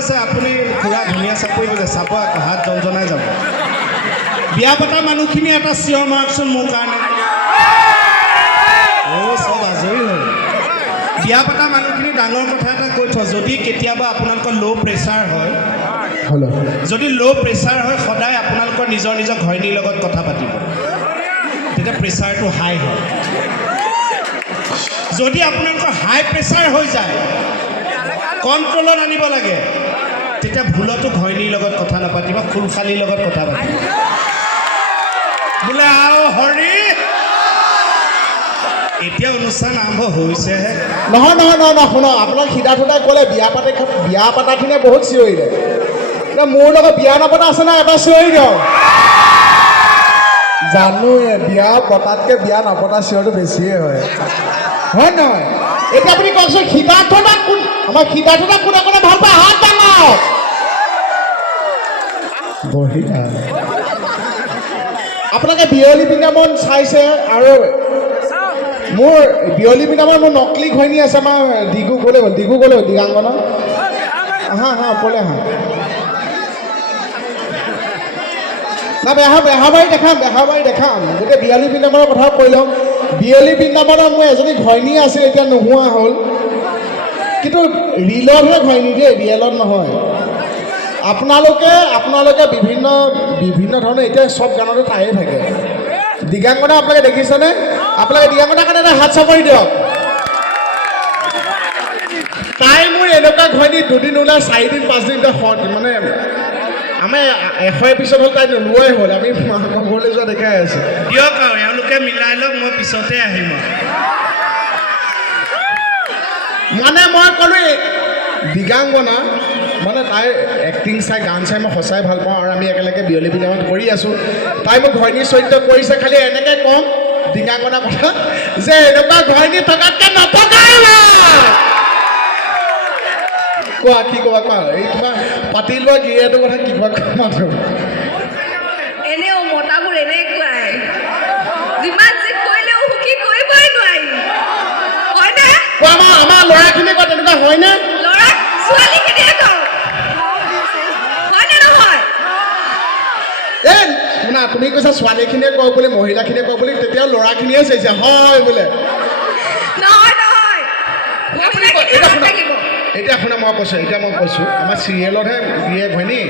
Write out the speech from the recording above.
আছে আপুনি পুৰা ধুনীয়া চাপৰি বোলে চাব হাত জনজনাই যাব বিয়া পতা মানুহখিনি এটা চিঞৰ মাৰকচোন মোৰ কাৰণে চব আজৰি হ'ল বিয়া পতা মানুহখিনি ডাঙৰ কথা এটা কৈ থওঁ যদি কেতিয়াবা আপোনালোকৰ ল' প্ৰেছাৰ হয় যদি ল' প্ৰেছাৰ হয় সদায় আপোনালোকৰ নিজৰ ঘৈণীৰ লগত কথা পাতিব তেতিয়া প্ৰেছাৰটো হাই হয় যদি আপোনালোকৰ হাই প্ৰেছাৰ হৈ যায় কণ্ট্ৰলত আনিব লাগে তেতিয়া ভুলতো ঘৈণীৰ লগত কথা নাপাতিব খুলখালিৰ লগত কথা পাতিব বোলে আও হৰি এতিয়া অনুষ্ঠান আৰম্ভ হৈছেহে নহয় শুনক আপোনাক সিদ্ধাৰ্থদাই ক'লে বিয়া পাতাখিনিয়ে বহুত চিঞৰিলে এতিয়া মোৰ লগত বিয়া নপতা আছে না এটা চিঞৰি দিয়ক জানোৱে বিয়া পতাতকৈ বিয়া নপতা চিঞৰটো বেছিয়ে হয় নহয় এতিয়া আপুনি কওকচোন সিদ্ধাৰ্থদাক কোনে কোনে ভাল পায় হাত ডাঙৰ বঢ়িয়া আপোনালোকে বিয়লি বৃন্দাবন চাইছে আৰু মোৰ বিয়লি বৃন্দাবন মোৰ নকলি ঘৈণী আছে আমাৰ ডিগু গ'লে দিগাংগনা হা ক'লে হা না বেহাবাৰী দেখাম গোটেই বিয়লি বৃন্দাবনৰ কথা কৈ লওঁ বিয়লি বৃন্দাবনৰ মোৰ এজনী ঘৈণী আছিল এতিয়া নোহোৱা হ'ল কিন্তু ৰিলতহে ঘৈণী দেই ৰিয়েলত নহয় আপোনালোকে বিভিন্ন ধৰণৰ এতিয়া চব গানতে তাইয়ে থাকে দিগাংগনা আপোনালোকে দেখিছেনে আপোনালোকে দিগাংগনাৰ কাৰণে এটা হাত চাপৰি দিয়ক তাই মোৰ এনেকুৱা ঘৈণী দুদিন ওলাই 4 দিন 5 দিন মানে আমাৰ 100 এপিছ'ড হ'ল তাই নোলোৱাই হ'ল আমি ঘৰলৈ যোৱা দেখাই আছোঁ দিয়ক আৰু এওঁলোকে মিলাই লওক মই পিছতে আহিম মানে মই ক'লোঁ দিগাংগনা মানে তাইৰ এক্টিং চাই গান চাই মই সঁচাই ভাল পাওঁ আৰু আমি একেলগে বিয়লি বৃন্দাবন কৰি আছোঁ তাই মোক ঘৈণী চৰিত্ৰ কৰিছে খালি এনেকৈ ক'ম দিগাংগনা কথা যে এনেকুৱা ঘৈণী থকাতকৈ নথকাই কোৱা কি কোৱা এই কিবা পাতি লোৱা গিৰিয়াটোৰ কথা কি কোৱা মানুহ এনেও মতাবোৰ এনেকুৱাই যিমান যি কৰিলেও সুখী কৰিবই নোৱাৰি হয়নে আমাৰ ল'ৰাখিনিয়ে কোৱা তেনেকুৱা হয়নে ল'ৰা ছোৱালীখিনিয়ে কওঁ হয়নে নহয় শুনা তুমি কৈছা ছোৱালীখিনিয়ে কওঁ বুলি মহিলাখিনিয়ে কওঁ বুলি তেতিয়াও ল'ৰাখিনিয়ে চাইছে হয় বোলে নহয় এতিয়া শুনা মই কৈছোঁ আমাৰ চিৰিয়েলতহে দিয়ে ঘৈণী